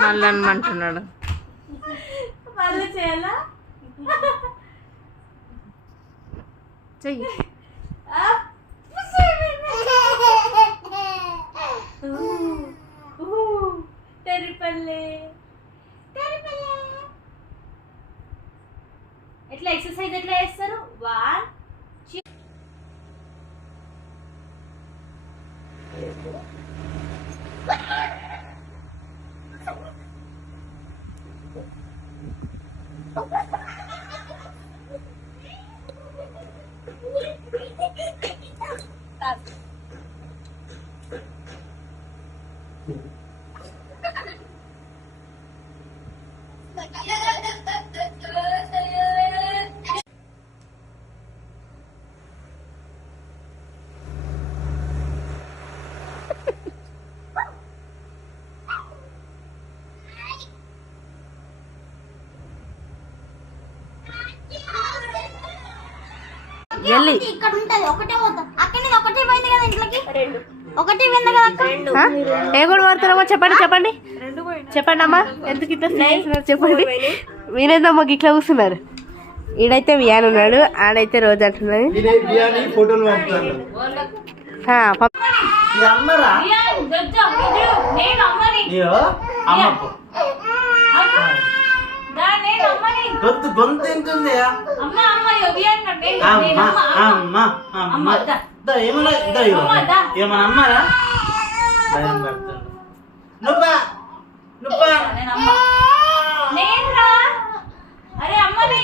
మళ్ళీ అనమంటున్నాడు. మళ్ళీ చేయాలా? చెయ్యి. ఎట్లా ఎక్సర్సైజ్ ఎట్లా చేస్తారు? ఇక్కడ ఉంటది ఒకటే పోతాం. అక్కడ ఒకటే పోయింది కదా ఇంట్లోకి. ఒకటి పోయింది కదా. ఏ కూడా పడుతున్నామో చెప్పండి చెప్పండి చెప్పండి అమ్మా. ఎందుకు ఇట్లా చెప్పండి. మీరేందమ్మా ఇట్లా కూర్చున్నారు? ఈడైతే వియాన్ ఉన్నాడు, ఆడైతే రోజు అంటున్నది. గొంతు ఏంటుంది? ఏమన్నా అమ్మారా? అరే అమ్మని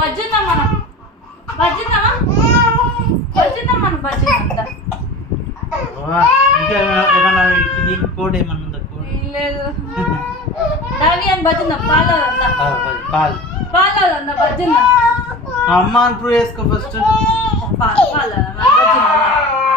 బజ్జుందాం మనం. బజ్జుందామా? బజ్జుందాం మనం. బజ్జుందా కోడ్ ఏమన్నా లేదు. దాని అని బజ్జుందాం. పాలు పాలు పాలు బజ్జుందాం. అమ్మ అని ప్రూవ్ చేసుకో ఫస్ట్. పాలు బజ్జుందాం.